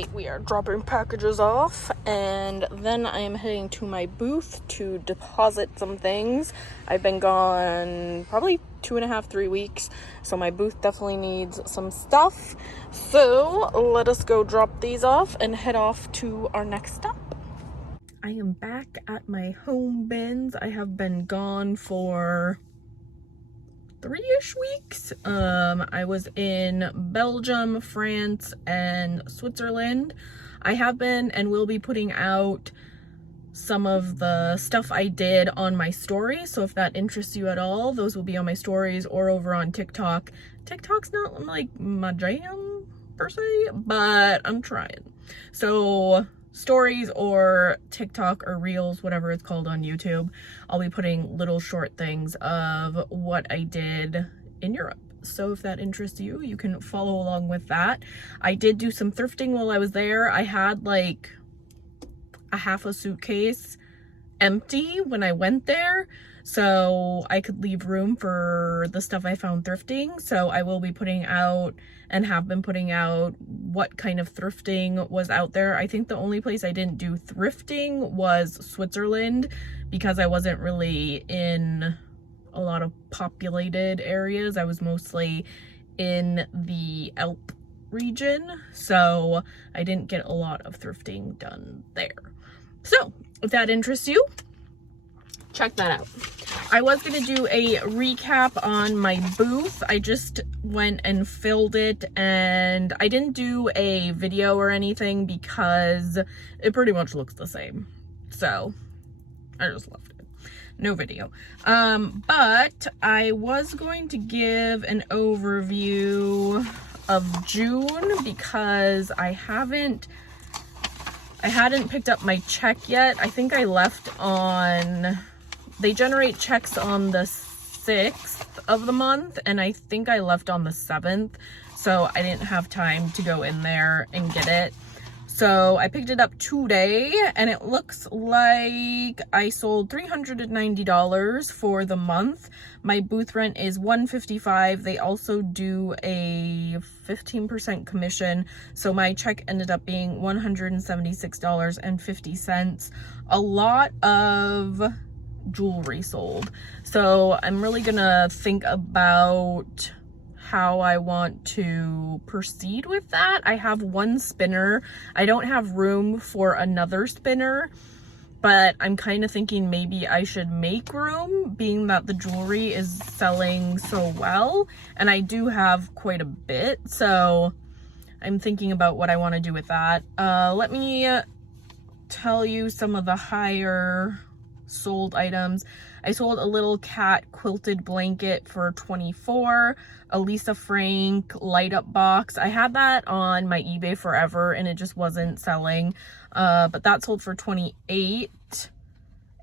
tonight we are dropping packages off, and then I am heading to my booth to deposit some things. I've been gone probably 2.5, 3 weeks, so my booth definitely needs some stuff. So let us go drop these off and head off to our next stop. I am back at my home bins. I have been gone for 3-ish weeks. I was in Belgium, France, and Switzerland. I have been and will be putting out some of the stuff I did on my stories, so if that interests you at all, those will be on my stories or over on TikTok. TikTok's not like my jam per se, but I'm trying. So stories or TikTok or Reels, whatever it's called on YouTube, I'll be putting little short things of what I did in Europe. So if that interests you, you can follow along with that. I did do some thrifting while I was there. I had like a half a suitcase empty when I went there, so I could leave room for the stuff I found thrifting. So I will be putting out and have been putting out what kind of thrifting was out there. I think the only place I didn't do thrifting was Switzerland, because I wasn't really in a lot of populated areas. I was mostly in the Alp region, so I didn't get a lot of thrifting done there. So if that interests you, check that out. I was going to do a recap on my booth. I just went and filled it, and I didn't do a video or anything because it pretty much looks the same. So I just left it. No video. But I was going to give an overview of June because I hadn't picked up my check yet. I think I left on, they generate checks on the 6th of the month, and I think I left on the 7th, so I didn't have time to go in there and get it. So I picked it up today, and it looks like I sold $390 for the month. My booth rent is $155. They also do a 15% commission, so my check ended up being $176.50. A lot of jewelry sold. So I'm really gonna think about how I want to proceed with that. I have one spinner. I don't have room for another spinner, but I'm kind of thinking maybe I should make room, being that the jewelry is selling so well, and I do have quite a bit, so I'm thinking about what I want to do with that. Let me tell you some of the higher sold items. I sold a little cat quilted blanket for $24, a Lisa Frank light up box. I had that on my eBay forever and it just wasn't selling, but that sold for $28.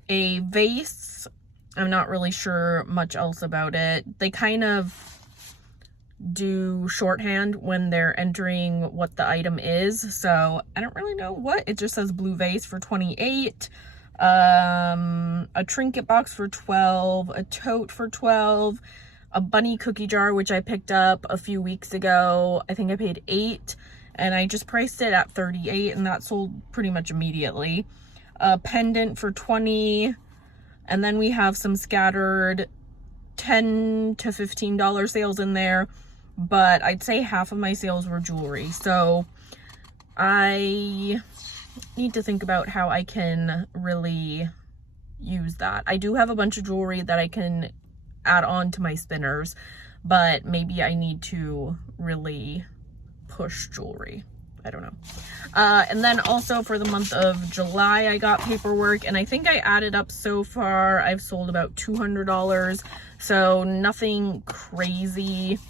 A vase, I'm not really sure much else about it. They kind of do shorthand when they're entering what the item is, so I don't really know what. It just says blue vase for $28. A trinket box for $12, a tote for $12, a bunny cookie jar, which I picked up a few weeks ago. I think I paid $8, and I just priced it at $38, and that sold pretty much immediately. A pendant for $20, and then we have some scattered $10 to $15 sales in there, but I'd say half of my sales were jewelry, so I need to think about how I can really use that. I do have a bunch of jewelry that I can add on to my spinners, but maybe I need to really push jewelry. I don't know. And then also for the month of July, I got paperwork, and I think I added up so far, I've sold about $200, so nothing crazy.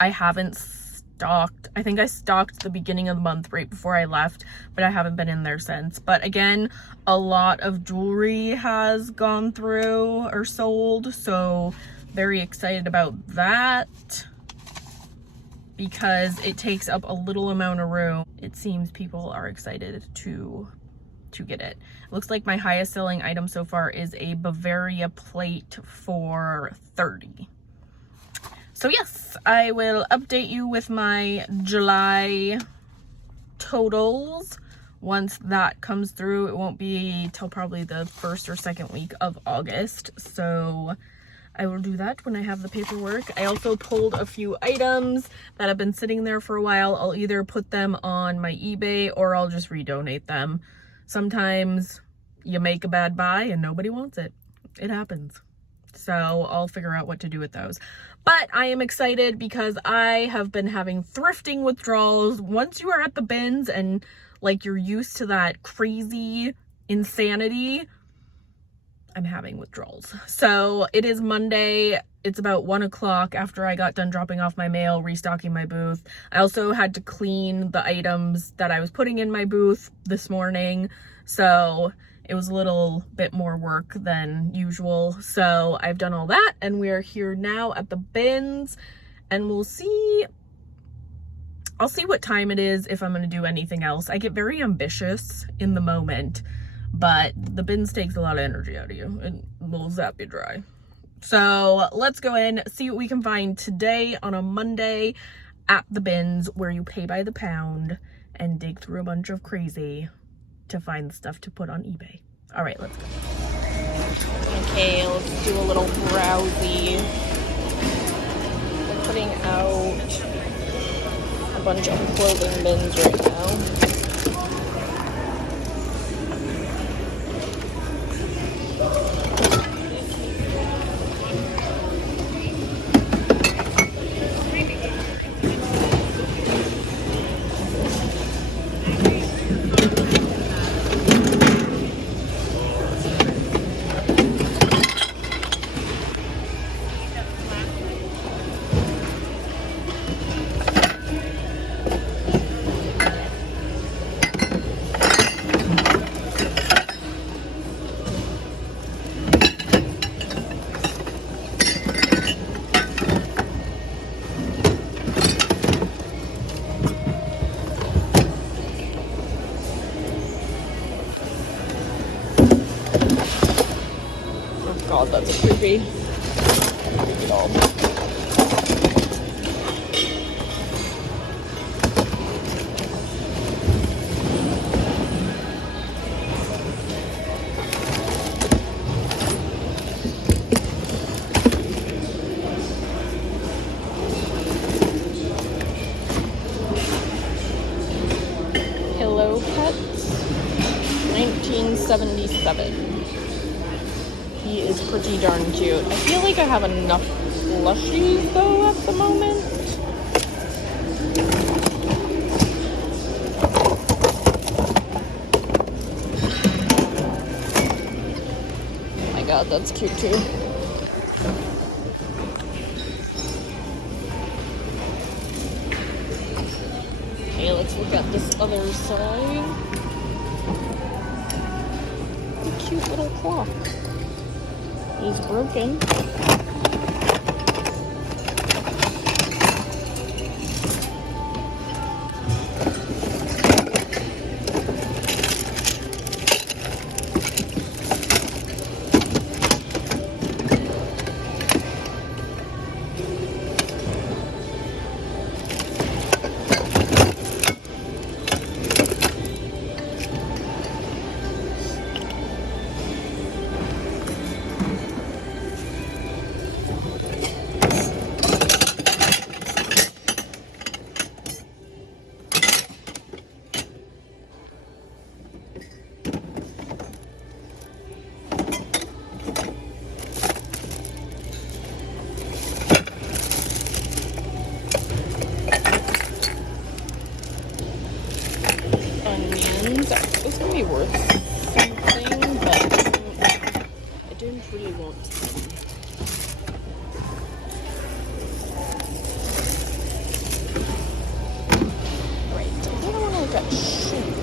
I haven't stocked. I think I stocked the beginning of the month right before I left, but I haven't been in there since. But again, a lot of jewelry has gone through or sold, so very excited about that because it takes up a little amount of room. It seems people are excited to get it. Looks like my highest selling item so far is a Bavaria plate for $30. So yes, I will update you with my July totals. Once that comes through, it won't be till probably the 1st or 2nd week of August. So I will do that when I have the paperwork. I also pulled a few items that have been sitting there for a while. I'll either put them on my eBay or I'll just redonate them. Sometimes you make a bad buy and nobody wants it. It happens. So I'll figure out what to do with those. But I am excited because I have been having thrifting withdrawals. Once you are at the bins and like you're used to that crazy insanity, I'm having withdrawals. So it is Monday. It's about 1 o'clock after I got done dropping off my mail, restocking my booth. I also had to clean the items that I was putting in my booth this morning. So it was a little bit more work than usual. So I've done all that and we are here now at the bins and we'll see. I'll see what time it is if I'm going to do anything else. I get very ambitious in the moment, but the bins takes a lot of energy out of you and will zap you dry. So let's go in, see what we can find today on a Monday at the bins where you pay by the pound and dig through a bunch of crazy to find stuff to put on eBay. All right, let's go. Okay, let's do a little browsy. We're putting out a bunch of clothing bins right now. God, that's creepy. Doll. Pillow Pets, 1977. He is pretty darn cute. I feel like I have enough plushies though at the moment. Oh my god, that's cute too. Okay, let's look at this other side. What a cute little clock. He's broken. It's gonna be worth something, but I didn't really want some. Right, I think I want to look at shoes.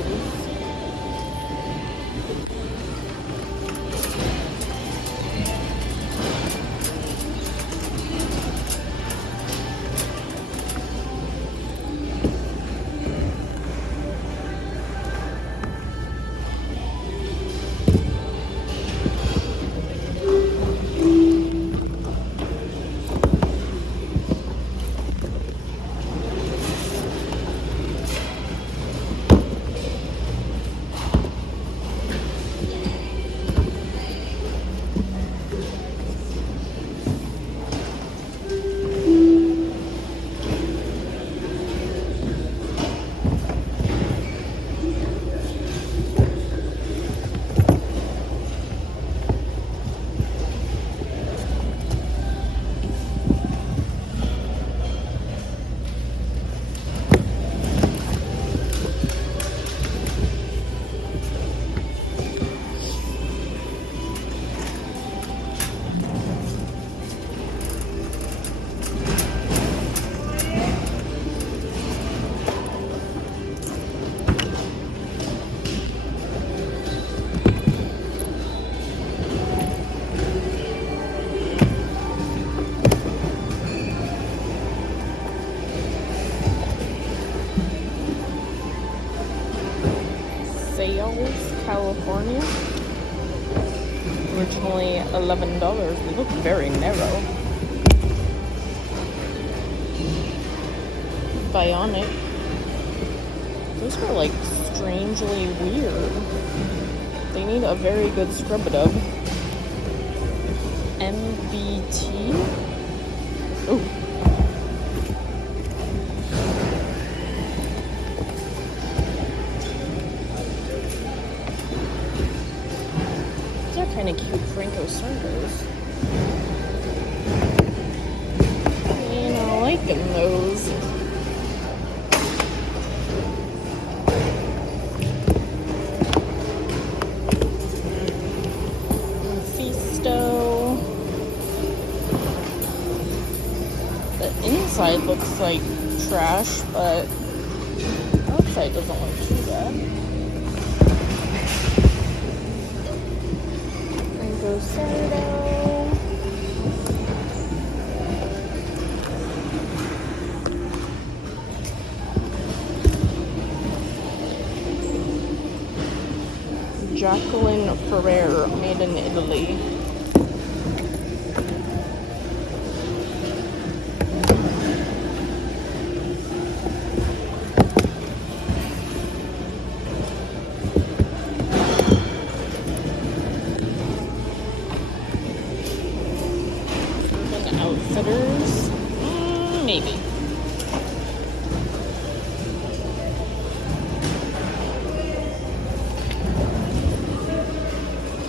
Sales, California. Originally $11. They look very narrow. Bionic. Those are like strangely weird. They need a very good scrub-a-dub. MBT? Ooh. These are kind of cute Franco starters. You know, liking those. Inside looks like trash, but outside doesn't look too bad. Mango sourdough. Jacqueline Ferrer, made in Italy. Outfitters? Maybe.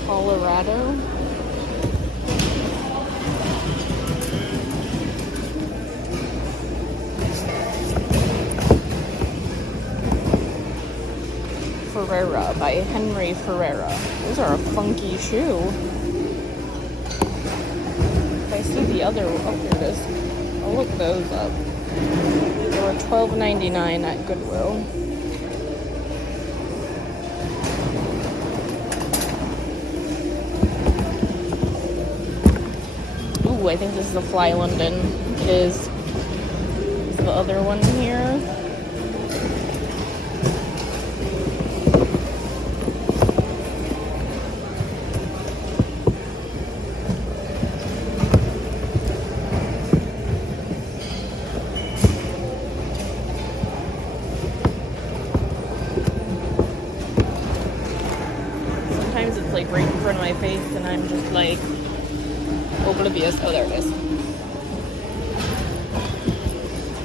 Colorado. Ferrera by Henry Ferrera. Those are a funky shoe. I see the other, oh here it is. I'll look those up. They were $12.99 at Goodwill. Ooh, I think this is a Fly London. It is. It's the other one here. It's like right in front of my face and I'm just like oblivious. Oh, there it is.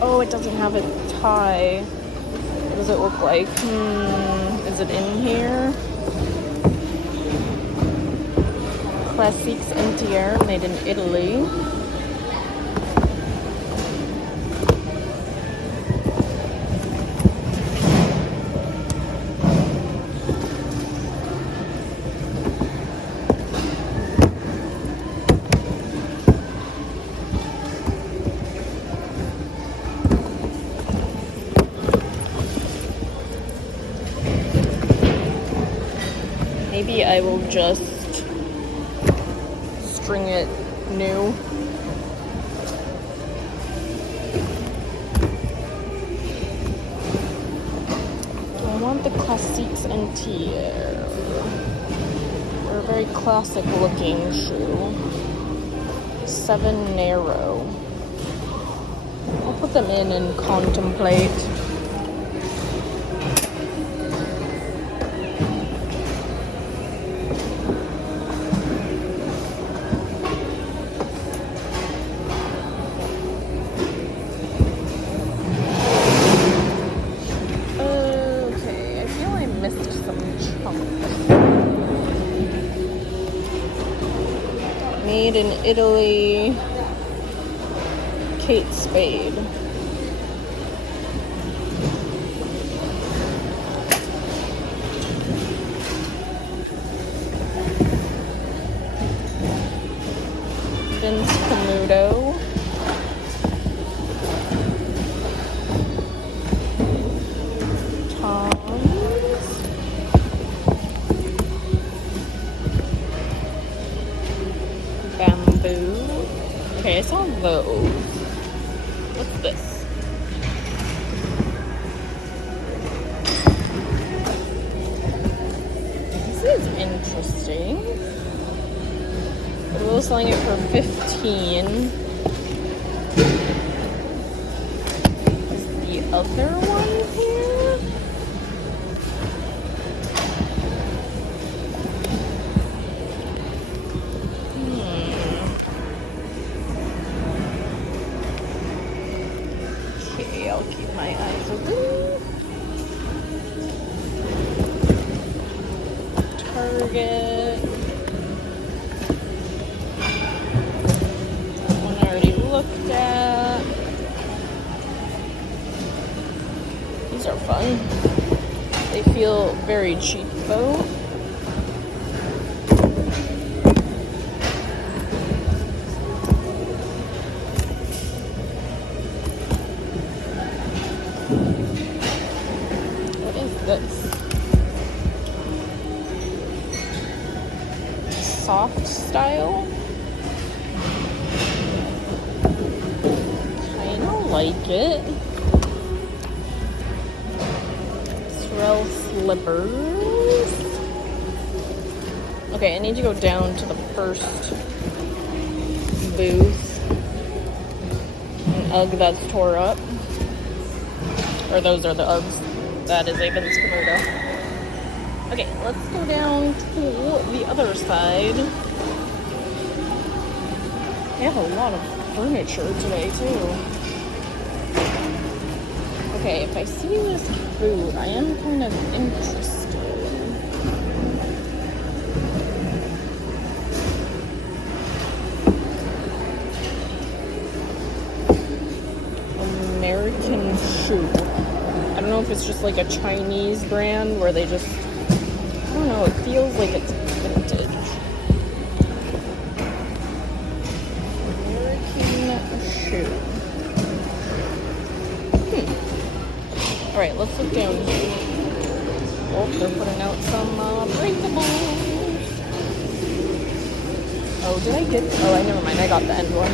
Oh, it doesn't have a tie. What does it look like? Is it in here? Classiques Entier, made in Italy. Maybe I will just string it new. I want the Classiques Entier. They're a very classic looking shoe. 7 narrow. I'll put them in and contemplate. Made in Italy, Kate Spade. Vince Camuto. Okay, I saw those. What's this? interesting. Goodwill is selling it for $15. Is the other one here? Okay, I'll keep my eyes open. Target. That one I already looked at. These are fun. They feel very cheap though. What is this? Soft style. Kinda like it. Sorrel slippers. Okay, I need to go down to the first booth. An UGG that's tore up. Or those are the Uggs. That is Avon's Komodo. Okay, let's go down to the other side. They have a lot of furniture today, too. Okay, if I see this food, I am kind of interested. American shoe. I don't know if it's just like a Chinese brand where they just, I don't know, it feels like it's vintage. American shoe. Alright, let's look down here. Oh, they're putting out some breakables. Oh, did I get, oh, never mind, I got the end one.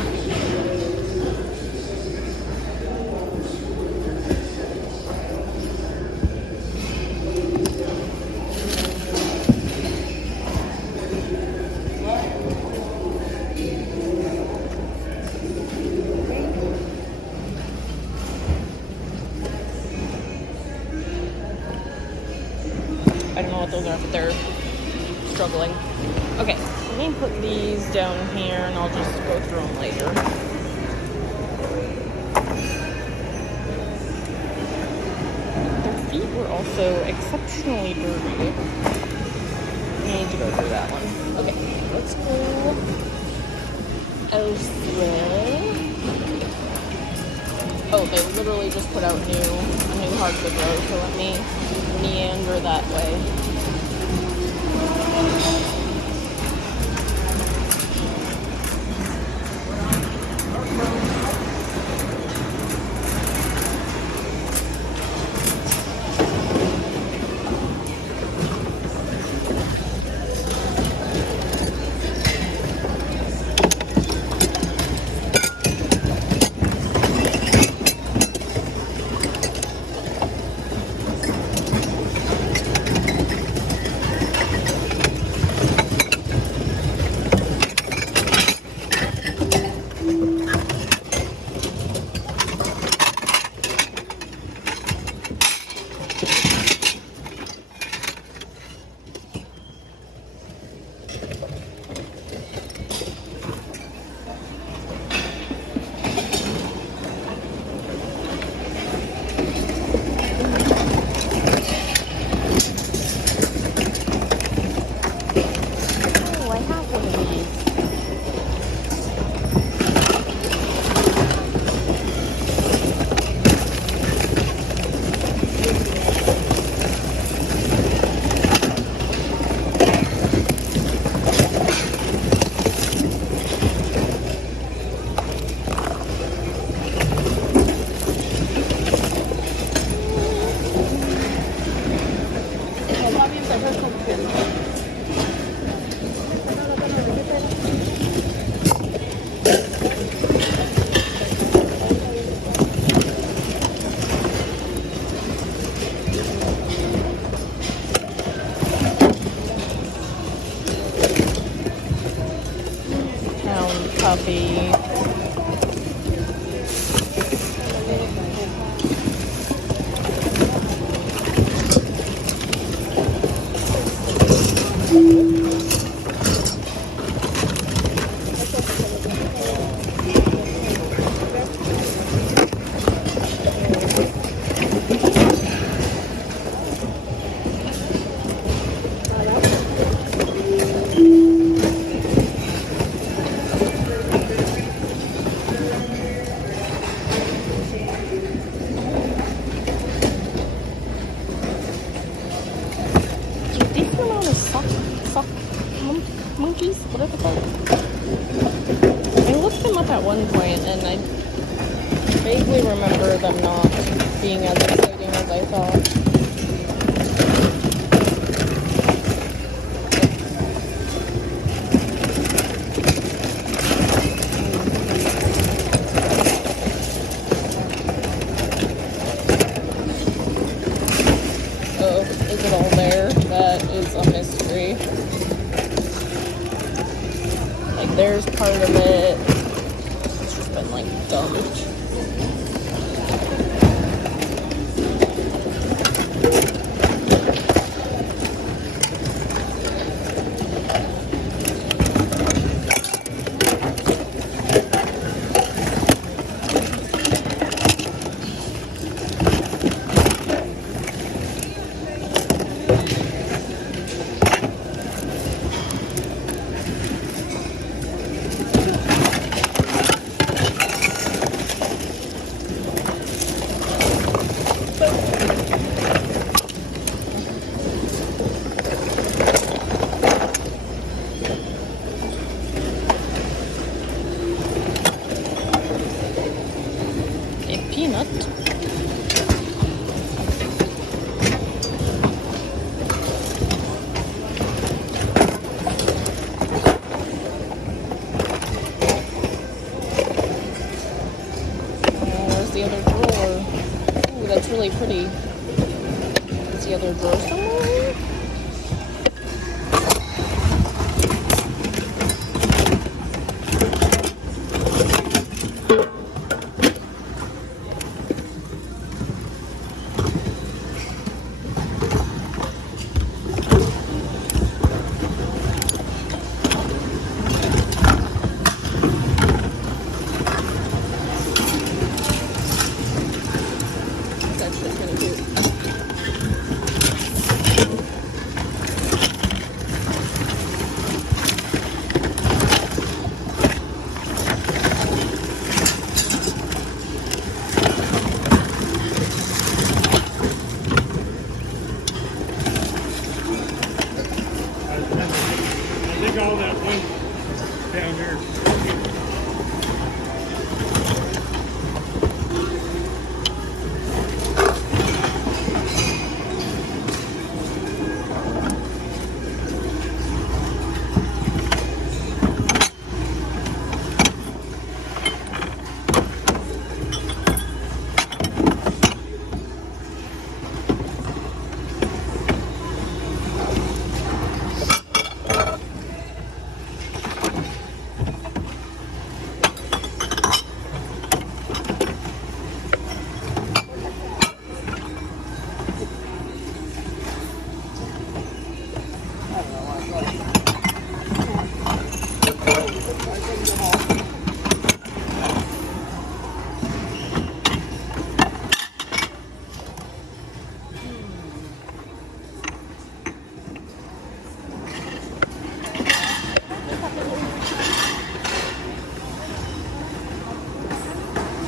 I don't know what those are, but they're struggling. Okay, let me put these down here and I'll just go through them later. Their feet were also exceptionally dirty. I need to go through that one. Okay, let's go elsewhere. Oh, they literally just put out a new hardwood row, so let me meander that way. Decent amount of monkeys. What are they called? I looked them up at one point, and I vaguely remember them not being as exciting as I thought. Oh, is it all there? That is a mystery. Like, there's part of it. It's just been, like, dumped. Peanut. Where's the other drawer? Ooh, that's really pretty. Is the other drawer somewhere? All that one down here.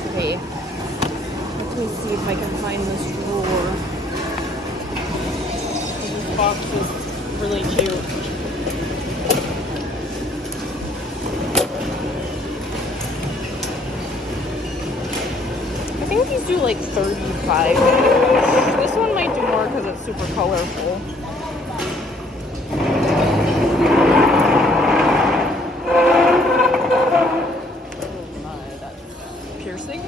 Okay, let me see if I can find this drawer. This box is really cute. I think these do like $35. This one might do more because it's super colorful. Piercing.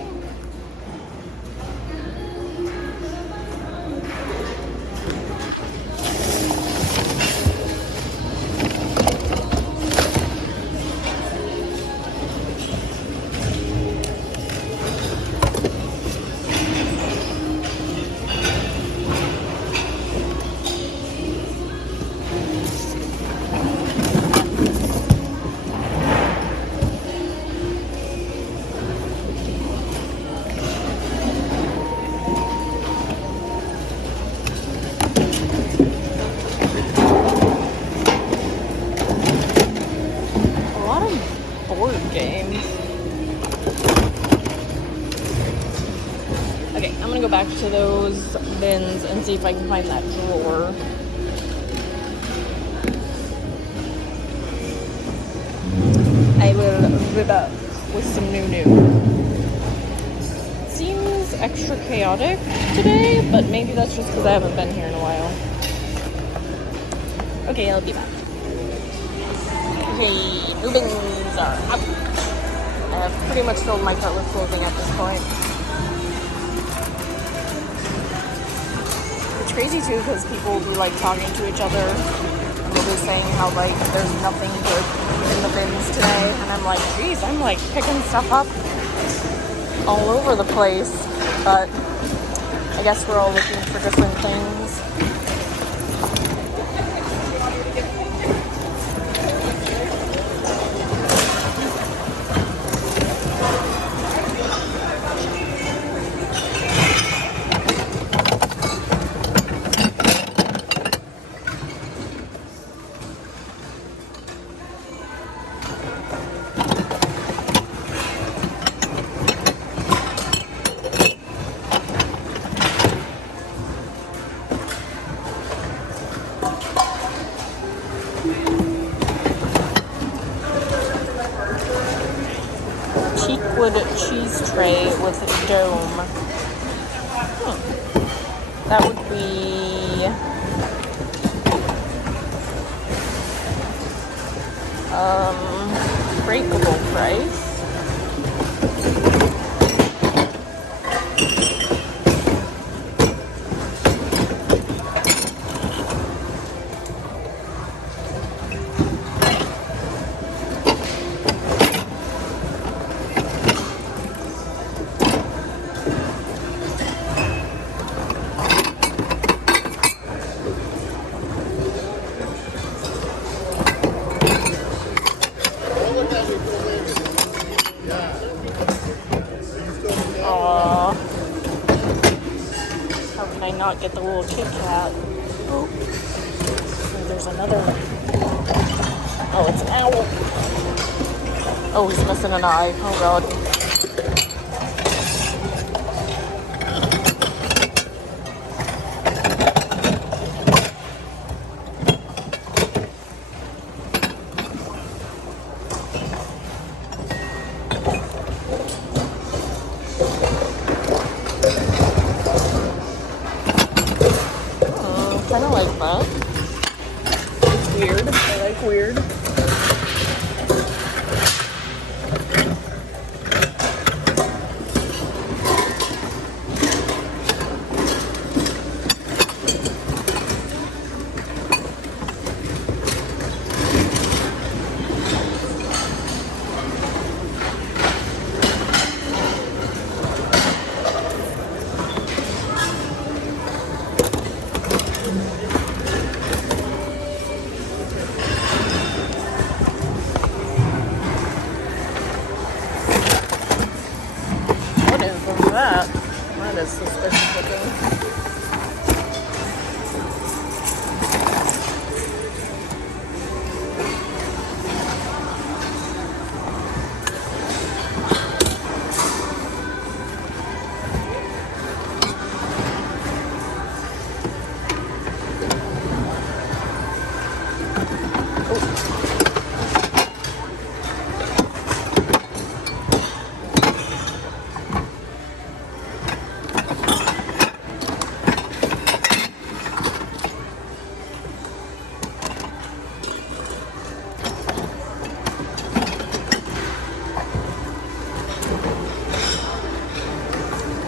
board games. Okay, I'm gonna go back to those bins and see if I can find that drawer. I will be back with some new. It seems extra chaotic today, but maybe that's just because I haven't been here in a while. Okay, I'll be back. Okay, new bins are up. I have pretty much filled my cart with clothing at this point. It's crazy too because people will be like talking to each other and they'll be saying how like there's nothing good in the bins today, and I'm like, geez, I'm like picking stuff up all over the place, but I guess we're all looking for different things. Teakwood cheese tray with a dome. That would be breakable price. Not get the little Kit Kat. Oh, there's another one. Oh, it's an owl. Oh, he's missing an eye. Oh, God. Kind of like that. It's weird. I like weird. That is suspicious looking.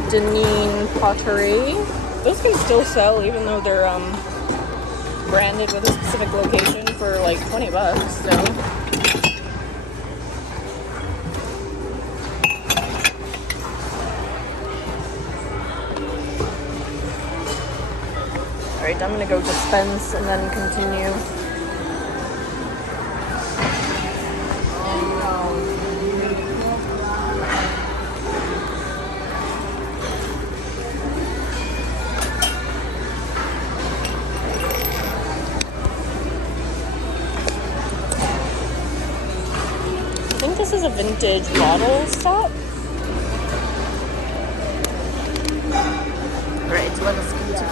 Deneen pottery. Those can still sell even though they're branded with a specific location for like $20, so. Alright, I'm gonna go dispense and then continue. is a vintage bottle stop. Alright, so let us continue.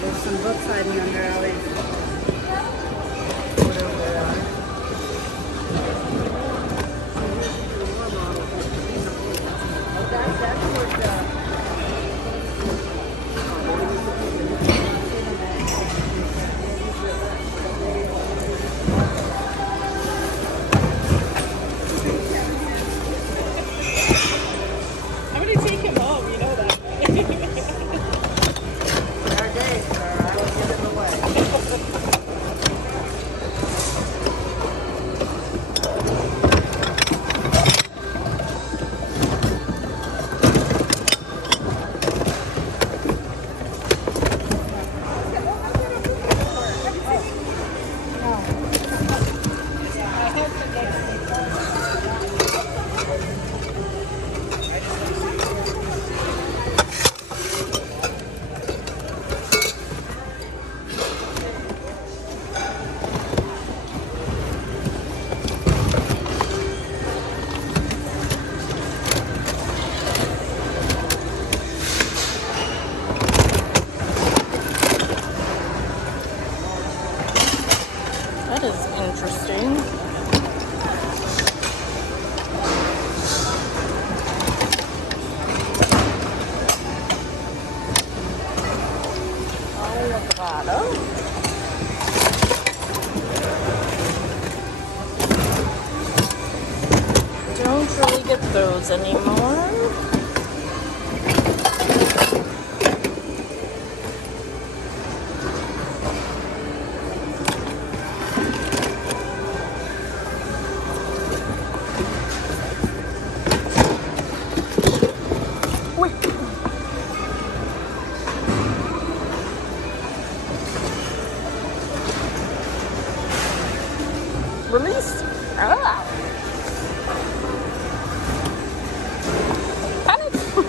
There's some books hiding under alleys. I'm gonna take him home, you know that. There are days where I will give it away. That is interesting. Oh, look at that. Oh. Don't really get those anymore. Release. Ah. Panic. Ooh.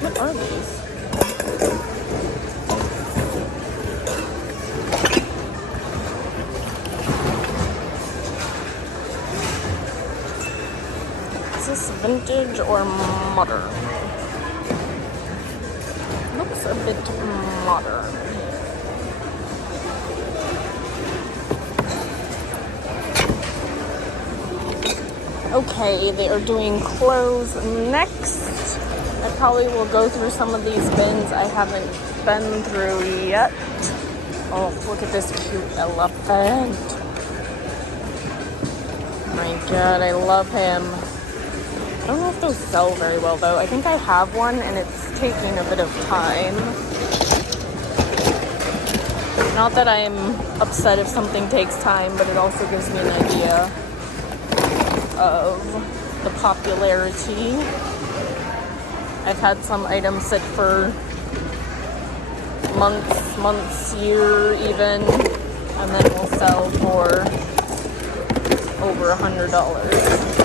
What are these? Is this vintage or modern? Looks a bit modern. Okay, they are doing clothes next. I probably will go through some of these bins I haven't been through yet. Oh, look at this cute elephant. My God, I love him. I don't know if those sell very well though. I think I have one and it's taking a bit of time. Not that I'm upset if something takes time, but it also gives me an idea of the popularity. I've had some items sit for months, year even, and then will sell for over $100.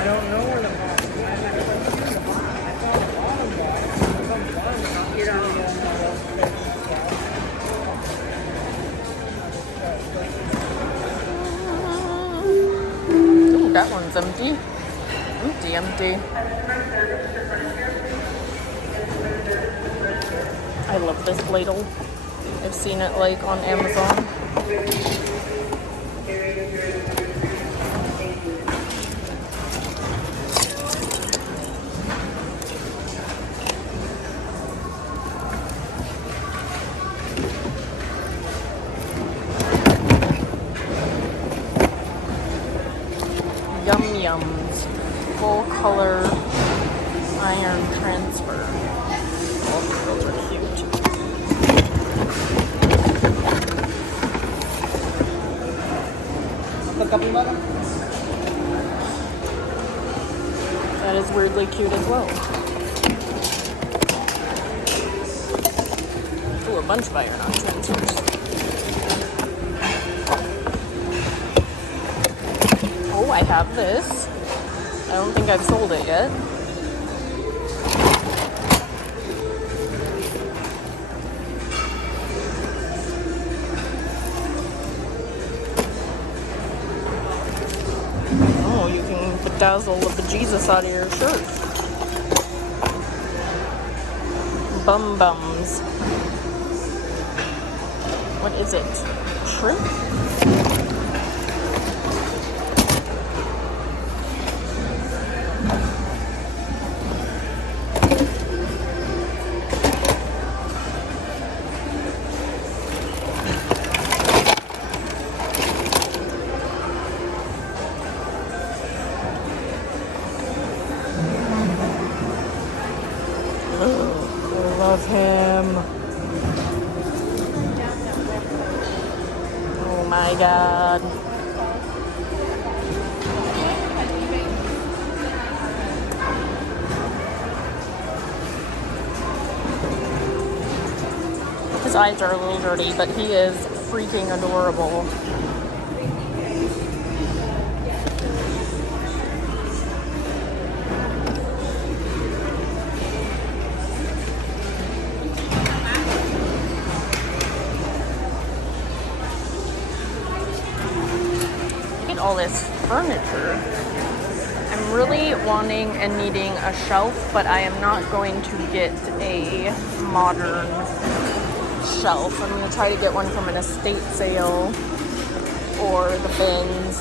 I don't know where the box is. I never seen the box. I saw the bottom box. Some fun. You know. Ooh, that one's empty. Empty. I love this ladle. I've seen it like on Amazon. Yums. Full color iron transfer. Oh, those are cute. That is weirdly cute as well. Ooh, a bunch of iron on transfers. Oh, I have this. I don't think I've sold it yet. Oh, you can bedazzle the bejesus out of your shirt. FamBams. What is it? Shrimp? I love him. Oh my god. His eyes are a little dirty, but he is freaking adorable. All this furniture. I'm really wanting and needing a shelf, but I am not going to get a modern shelf. I'm going to try to get one from an estate sale or the bins,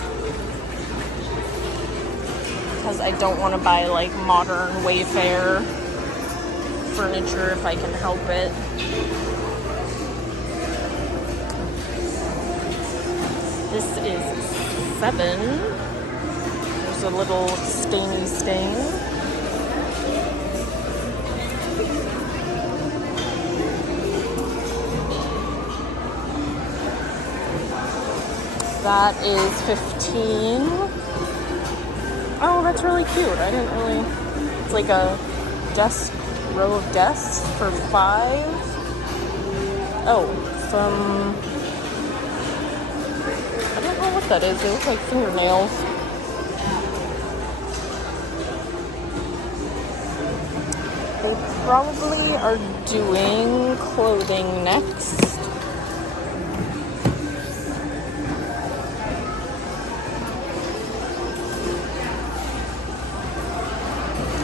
because I don't want to buy like modern Wayfair furniture if I can help it. This is 7. There's a little stainy stain. That is 15. Oh, that's really cute. I didn't really... It's like a desk, row of desks for 5. Oh, some... I don't know what that is. They look like fingernails. They probably are doing clothing next.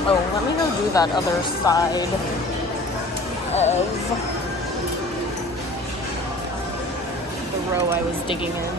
Oh, let me go do that other side of the row I was digging in.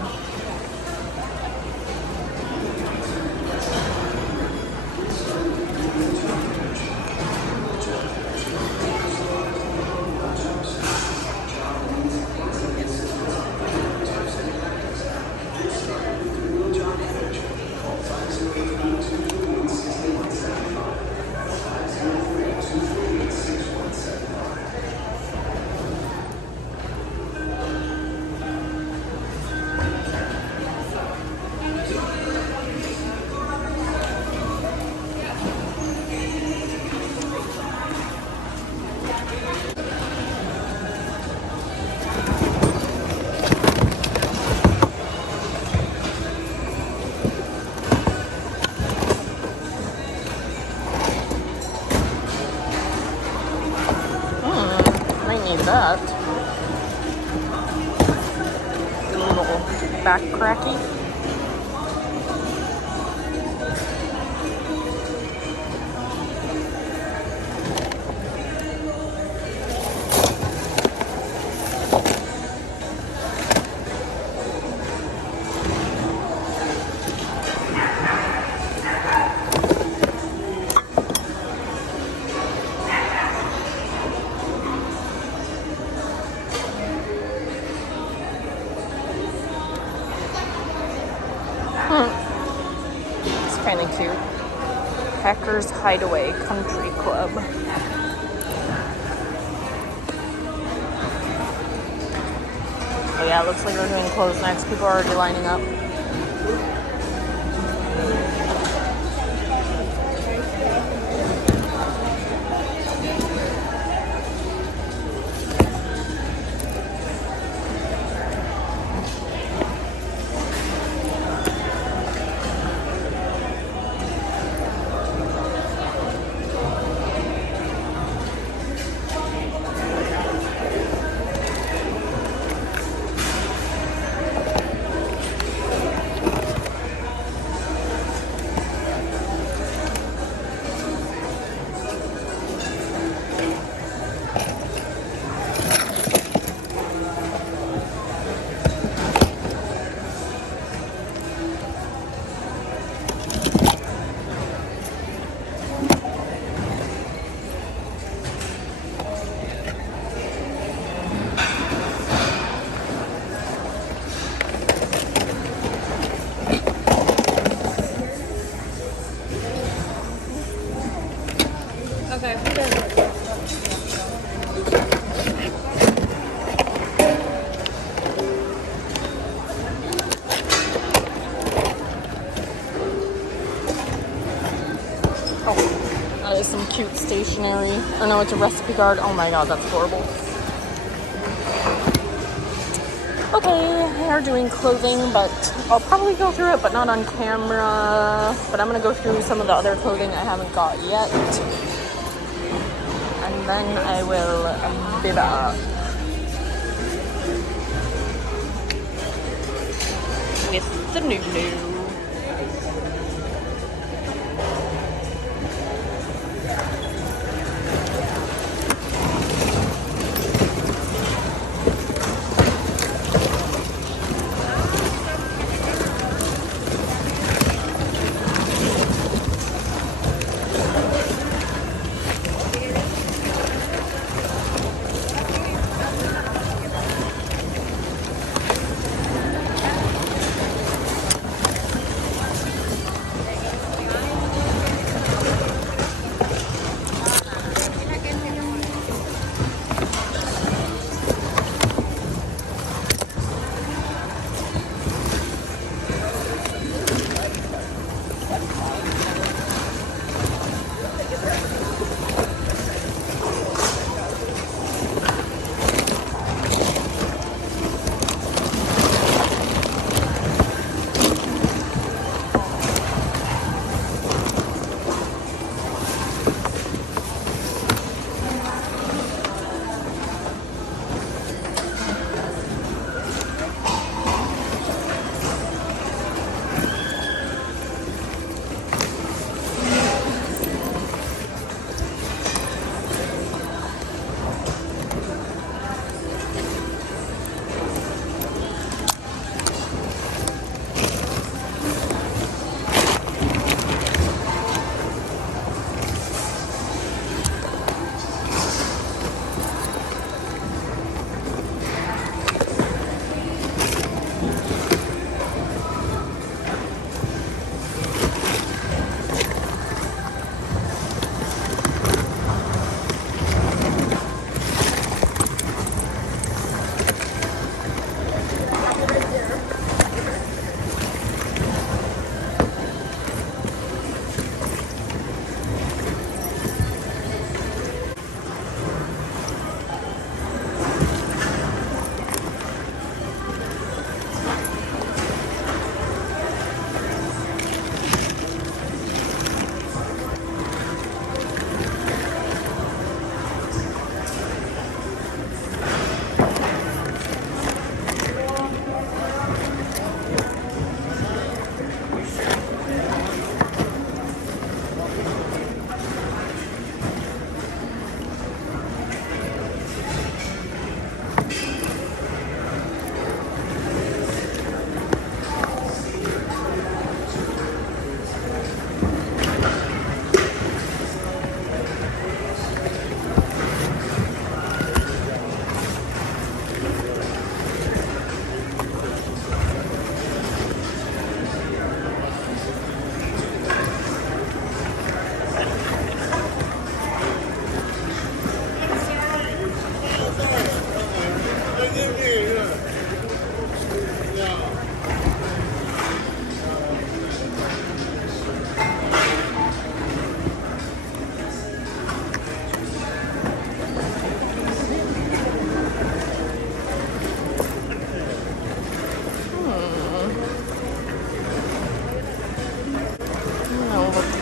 that. A little back cracky. It's kind of cute. Packers Hideaway Country Club. Oh yeah, it looks like we're doing clothes next. People are already lining up. That is some cute stationery. Oh no, it's a recipe card. Oh my god, that's horrible. Okay, they are doing clothing, but I'll probably go through it, but not on camera. But I'm gonna go through some of the other clothing I haven't got yet. And then I will be back with the new.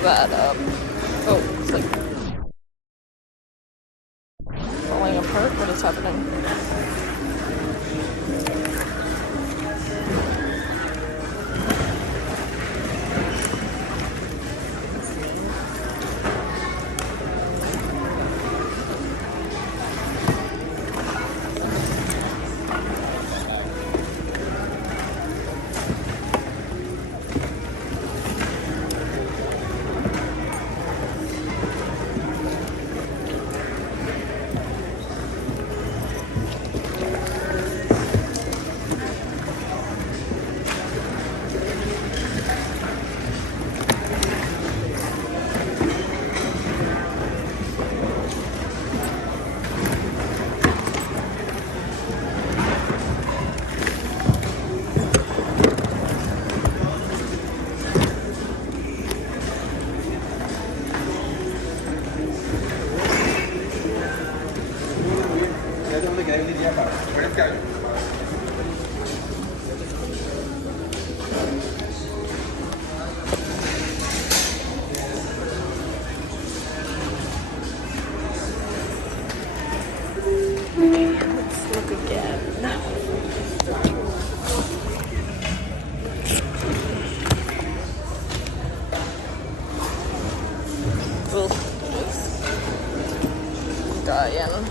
that up. Oh, it's like falling apart. What is happening? Let's look again. Ugh, just dying.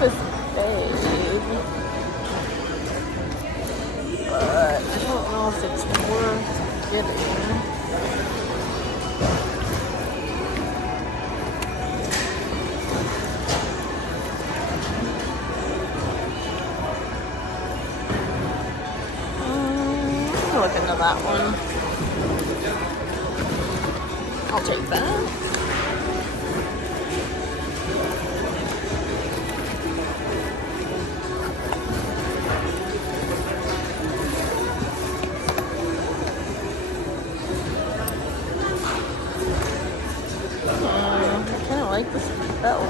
This bag, but I don't know if it's worth getting. I'll look into that one. I'll take that. Like this belt.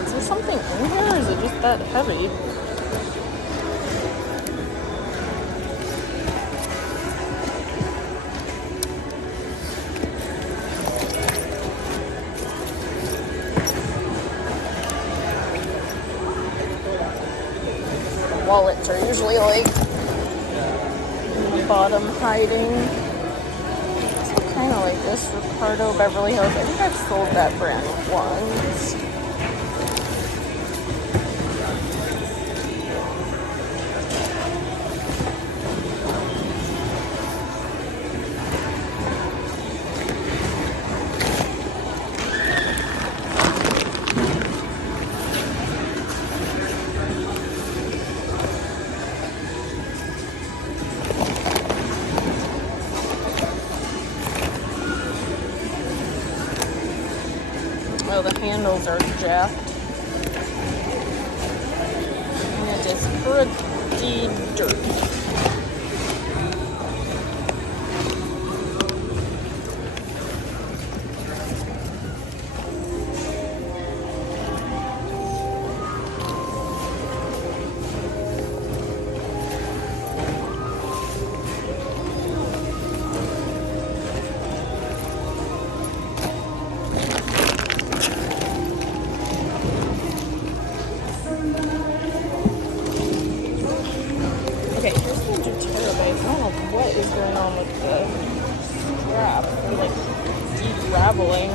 Is there something in here, or is it just that heavy? wallets are usually like bottom hiding. Kind of like this Ricardo Beverly Hills. I think I've sold that brand once. Oh, the handles are jacked. And it is pretty dirty. Okay, here's the terabytes. I don't know what is going on with the strap. It's like de-graveling.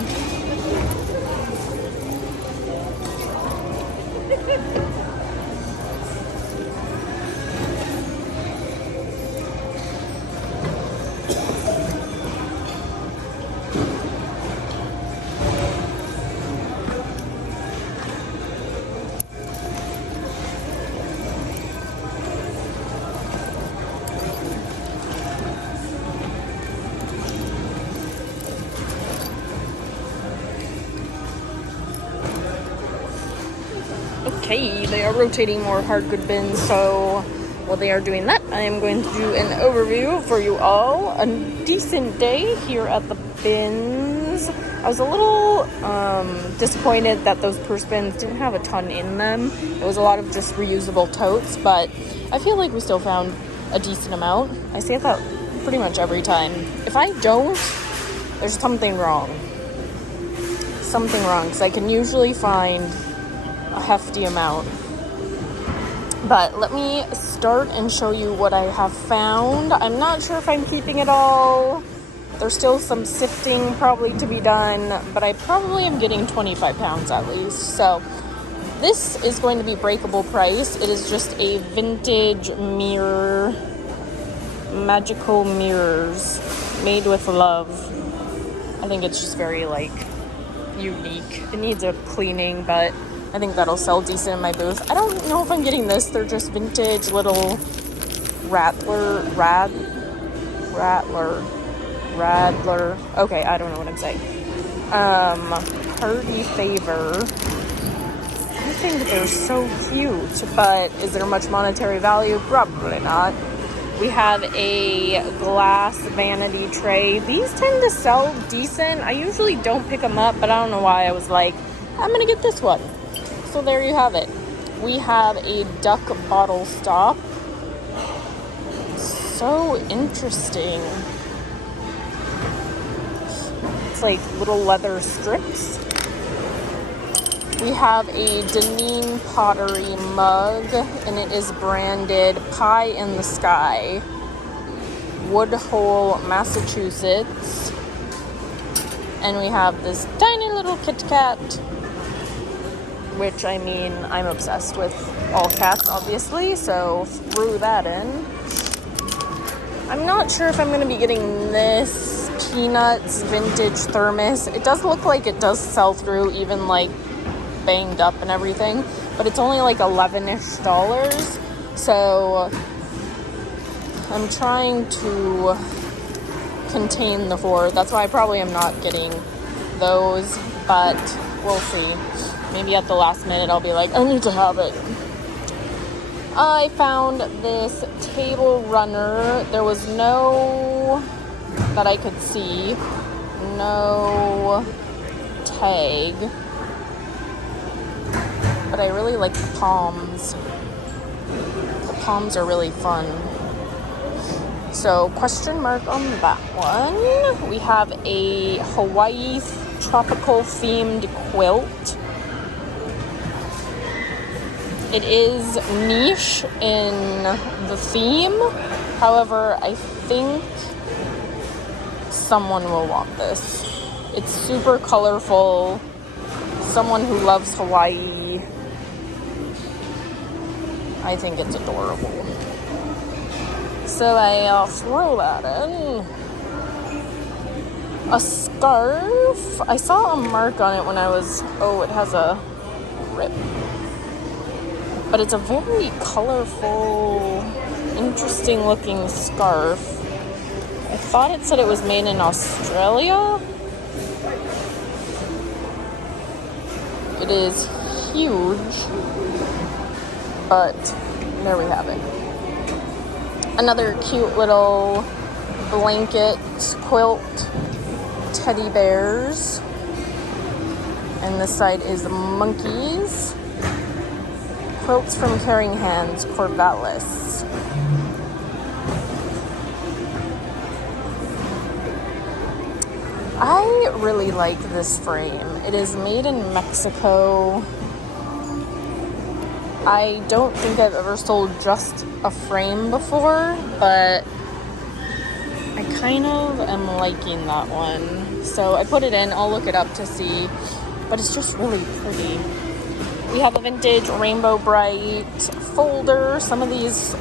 Okay, they are rotating more hard good bins, so while they are doing that, I am going to do an overview for you all. A decent day here at the bins. I was a little disappointed that those purse bins didn't have a ton in them. It was a lot of just reusable totes, but I feel like we still found a decent amount. I say that pretty much every time. If I don't, there's something wrong. Something wrong, because I can usually find a hefty amount. But let me start and show you what I have found. I'm not sure if I'm keeping it all. There's still some sifting probably to be done, but I probably am getting 25 pounds at least. So this is going to be breakable price. It is just a vintage mirror, magical mirrors made with love. I think it's just very like unique. It needs a cleaning, but I think that'll sell decent in my booth. I don't know if I'm getting this. They're just vintage little Radler. Okay, I don't know what I'm saying. Party favor. I think they're so cute, but is there much monetary value? Probably not. We have a glass vanity tray. These tend to sell decent. I usually don't pick them up, but I don't know why. I was like, I'm gonna get this one. So there you have it. We have a duck bottle stop. So interesting. It's like little leather strips. We have a Deneen pottery mug, and it is branded Pie in the Sky, Woodhull, Massachusetts. And we have this tiny little Kit Kat, which, I mean, I'm obsessed with all cats, obviously, so threw that in. I'm not sure if I'm going to be getting this Peanuts vintage thermos. It does look like it does sell through, even, like, banged up and everything, but it's only, like, $11-ish, so I'm trying to contain the hoard. That's why I probably am not getting those, but we'll see. Maybe at the last minute I'll be like, I need to have it. I found this table runner. There was no, that I could see, no tag. But I really like the palms. The palms are really fun. So, question mark on that one. We have a Hawaii tropical themed quilt. It is niche in the theme. However, I think someone will want this. It's super colorful. Someone who loves Hawaii. I think it's adorable. So I'll throw that in. A scarf. I saw a mark on it when I was... Oh, it has a rip. But it's a very colorful, interesting looking scarf. I thought it said it was made in Australia. It is huge. But there we have it. Another cute little blanket quilt, teddy bears. And this side is monkeys. Quilts from Caring Hands, Corvallis. I really like this frame. It is made in Mexico. I don't think I've ever sold just a frame before, but I kind of am liking that one. So I put it in. I'll look it up to see, but it's just really pretty. We have a vintage Rainbow Bright folder. Some of these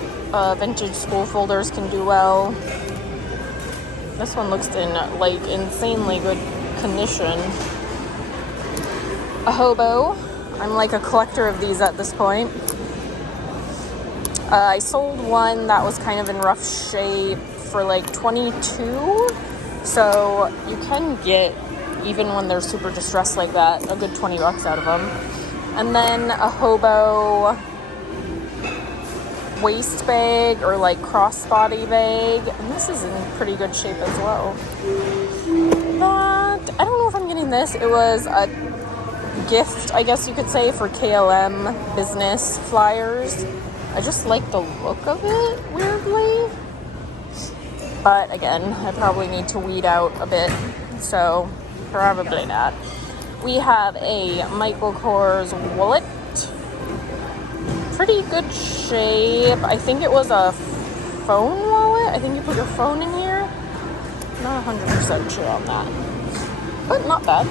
vintage school folders can do well. This one looks in like insanely good condition. A hobo. I'm like a collector of these at this point. I sold one that was kind of in rough shape for like $22. So you can get, even when they're super distressed like that, a good $20 out of them. And then a hobo waist bag or like crossbody bag. And this is in pretty good shape as well. But I don't know if I'm getting this. It was a gift, I guess you could say, for KLM business flyers. I just like the look of it, weirdly. But again, I probably need to weed out a bit. So probably not. We have a Michael Kors wallet. Pretty good shape. I think it was a phone wallet. I think you put your phone in here. Not 100% sure on that. But not bad.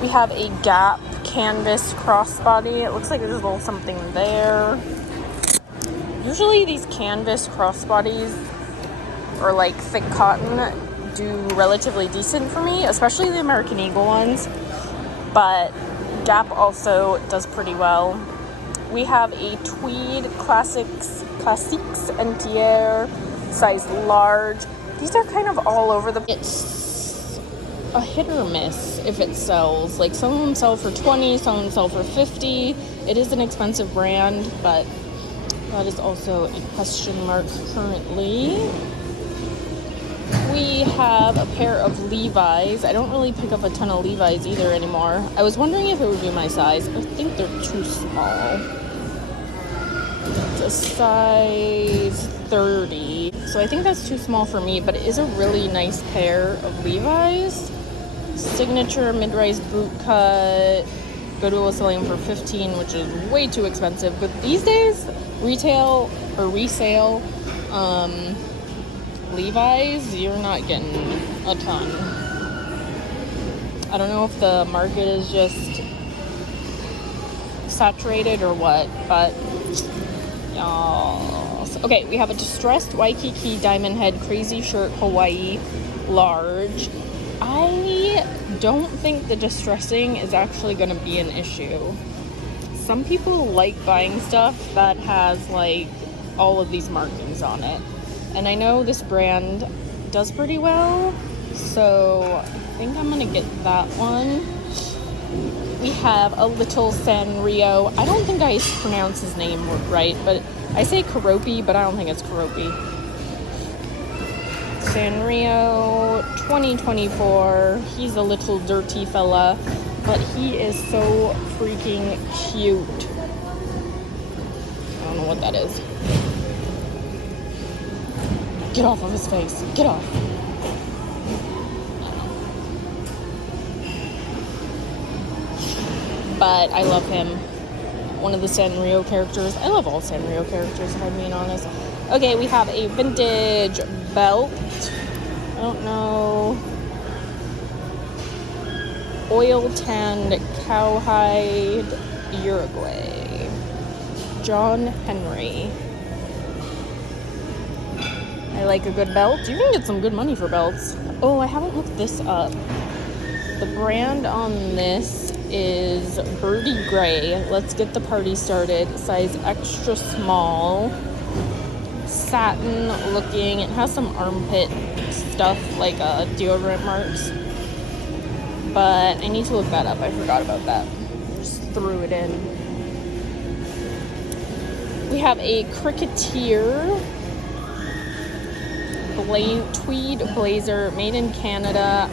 We have a Gap canvas crossbody. It looks like there's a little something there. Usually these canvas crossbodies or like thick cotton do relatively decent for me, especially the American Eagle ones, but Gap also does pretty well. We have a tweed classics entière size large. These are kind of all over the... It's a hit or miss if it sells. Like some of them sell for $20, some of them sell for $50. It is an expensive brand, but that is also a question mark currently. We have a pair of Levi's. I don't really pick up a ton of Levi's either anymore. I was wondering if it would be my size. I think they're too small. It's a size 30. So I think that's too small for me, but it is a really nice pair of Levi's. Signature mid-rise boot cut. Goodwill was selling for $15, which is way too expensive. But these days, retail or resale, Levi's, you're not getting a ton. I don't know if the market is just saturated or what, but yes. Okay, we have a distressed Waikiki diamond head crazy shirt Hawaii large. I don't think the distressing is actually going to be an issue. Some people like buying stuff that has like all of these markings on it. And I know this brand does pretty well, so I think I'm gonna get that one. We have a little Sanrio. I don't think I pronounce his name right, but I say Karopi, but I don't think it's Karopi. Sanrio 2024. He's a little dirty fella, but he is so freaking cute. I don't know what that is. Get off of his face. Get off. But I love him. one of the Sanrio characters. I love all Sanrio characters, if I'm being honest. Okay, we have a vintage belt. I don't know. Oil tanned cowhide, Uruguay. John Henry. I like a good belt. You can get some good money for belts. Oh, I haven't looked this up. The brand on this is Birdie Gray. Let's get the party started. Size extra small. Satin looking. It has some armpit stuff like deodorant marks. But I need to look that up. I forgot about that. Just threw it in. We have a Cricketeer tweed blazer made in Canada.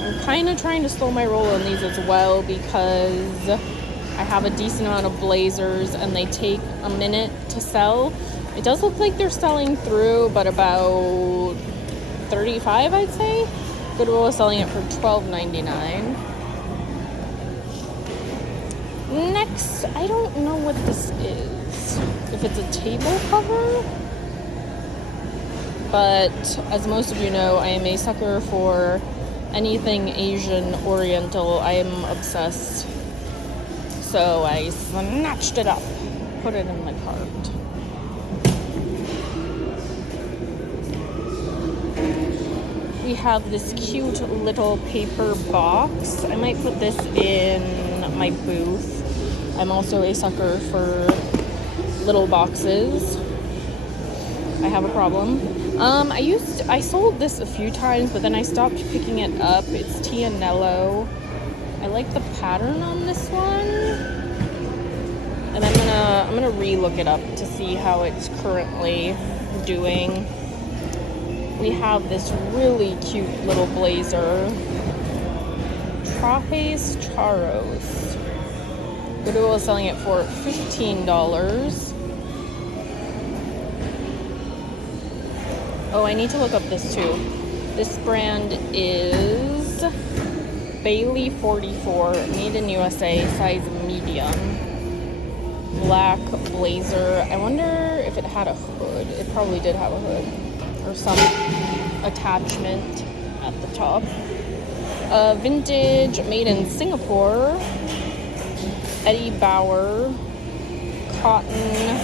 I'm kind of trying to slow my roll on these as well because I have a decent amount of blazers and they take a minute to sell. It does look like they're selling through, but about $35, I'd say. Goodwill is selling it for $12.99. Next, I don't know what this is. If it's a table cover. But as most of you know, I am a sucker for anything Asian Oriental. I am obsessed. So I snatched it up, put it in my cart. We have this cute little paper box. I might put this in my booth. I'm also a sucker for little boxes. I have a problem. I sold this a few times, but then I stopped picking it up. It's Tianello. I like the pattern on this one. And I'm gonna re-look it up to see how it's currently doing. We have this really cute little blazer. Trajes Charos. Goodwill is selling it for $15. Oh, I need to look up this too. This brand is Bailey 44, made in USA, size medium. Black blazer. I wonder if it had a hood. It probably did have a hood. Or some attachment at the top. Vintage, made in Singapore. Eddie Bauer. Cotton.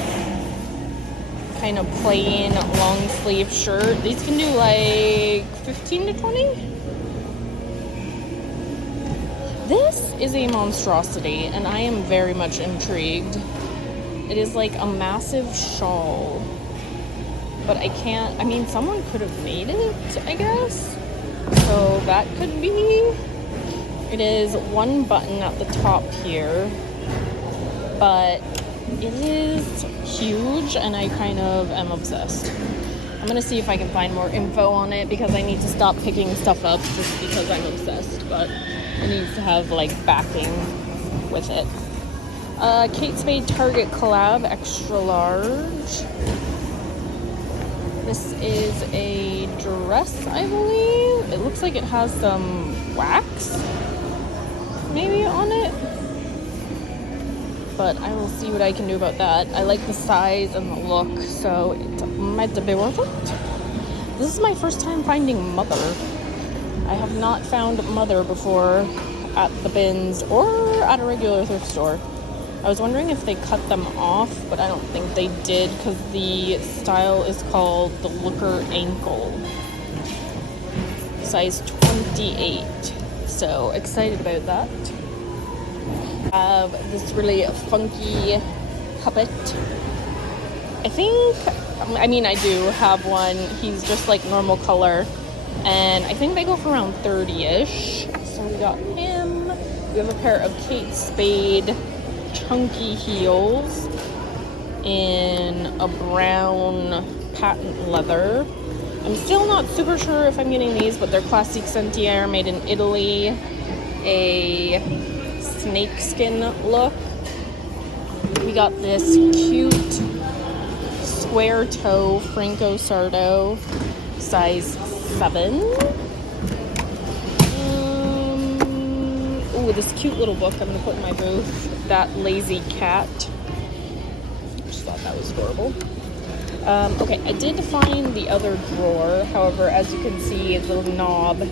Kind of plain long sleeve shirt. These can do like 15 to 20. This is a monstrosity and I am very much intrigued. It is like a massive shawl, but I can't, I mean, someone could have made it, I guess, so that could be. It is one button at the top here, but it is huge and I kind of am obsessed. I'm gonna see if I can find more info on it because I need to stop picking stuff up just because I'm obsessed, but it needs to have like backing with it. Kate Spade Target collab, extra large. This is a dress, I believe. It looks like it has some wax maybe on it, but I will see what I can do about that. I like the size and the look, so it might be worth it. This is my first time finding Mother. I have not found Mother before at the bins or at a regular thrift store. I was wondering if they cut them off, but I don't think they did because the style is called the Looker Ankle. Size 28. So excited about that. I have this really funky puppet. I do have one. He's just like normal color. And I think they go for around 30-ish. So we got him. We have a pair of Kate Spade chunky heels in a brown patent leather. I'm still not super sure if I'm getting these, but they're Classique Sentier, made in Italy. A snakeskin look. We got this cute square toe Franco Sardo, size 7. Ooh, this cute little book I'm gonna put in my booth. That Lazy Cat. thought that was adorable. Okay, I did find the other drawer. However, as you can see, the knob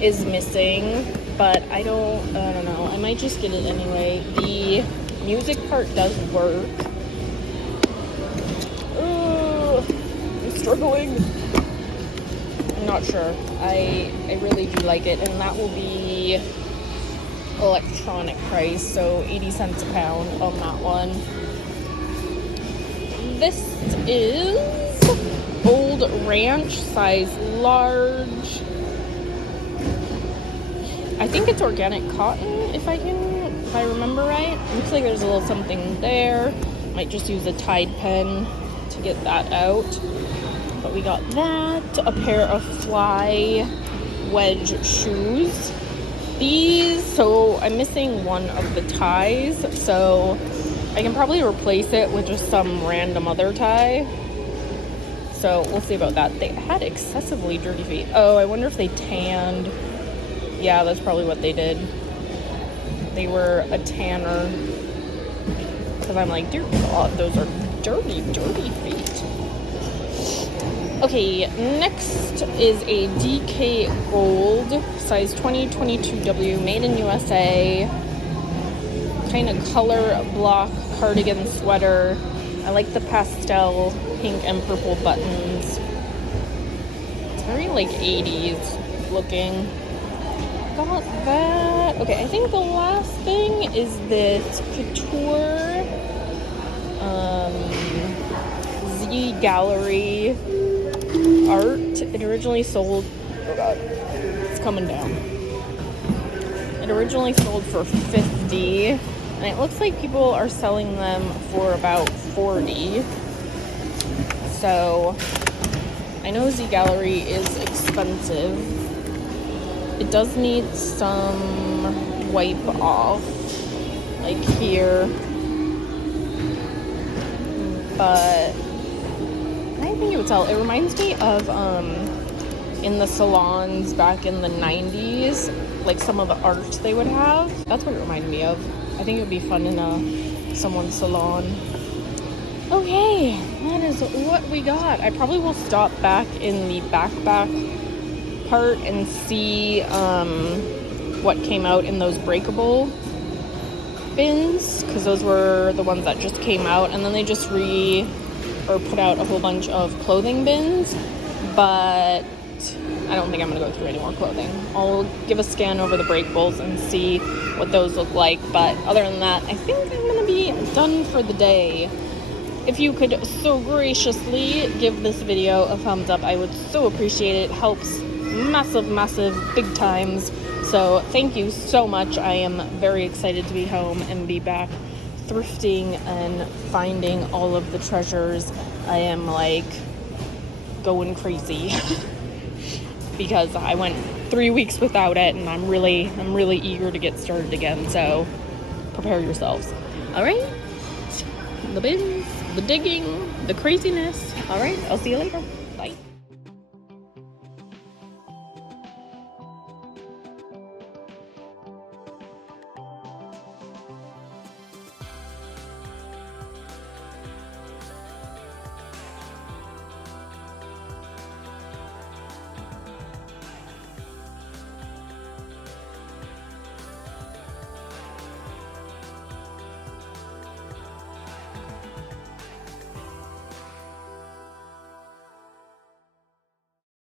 is missing, but I don't know. I might just get it anyway. The music part does work. I'm struggling. I'm not sure. I really do like it, and that will be electronic price, so 80 cents a pound on that one. This is Old Ranch, size large. I think it's organic cotton, if I remember right. Looks like there's a little something there. Might just use a Tide pen to get that out. But we got that, a pair of fly wedge shoes. These, so I'm missing one of the ties, so I can probably replace it with just some random other tie. So we'll see about that. They had excessively dirty feet. Oh, I wonder if they tanned. Yeah, that's probably what they did. They were a tanner. Because I'm like, dear God, those are dirty, dirty feet. Okay, next is a DK Gold, size 20-22W, made in USA. Kind of color block cardigan sweater. I like the pastel pink and purple buttons. It's very like 80s looking. Got that. Okay, I think the last thing is this couture Z Gallery art. It originally sold, oh God, it's coming down. It originally sold for $50, and it looks like people are selling them for about $40. So I know Z Gallery is expensive. It does need some wipe off, like here, but I think it would sell. It reminds me of in the salons back in the 90s, like some of the art they would have. That's what it reminded me of. I think it would be fun in someone's salon. Okay, that is what we got. I probably will stop back in the backpack part and see what came out in those breakable bins, because those were the ones that just came out, and then they just put out a whole bunch of clothing bins, but I don't think I'm gonna go through any more clothing. I'll give a scan over the breakables and see what those look like, but other than that, I think I'm gonna be done for the day. If you could so graciously give this video a thumbs up, I would so appreciate it. It helps massive big times. So thank you so much. I am very excited to be home and be back thrifting and finding all of the treasures. I am like going crazy because I went 3 weeks without it, and I'm really eager to get started again. So prepare yourselves. All right, the bins, the digging, the craziness. All right, I'll see you later.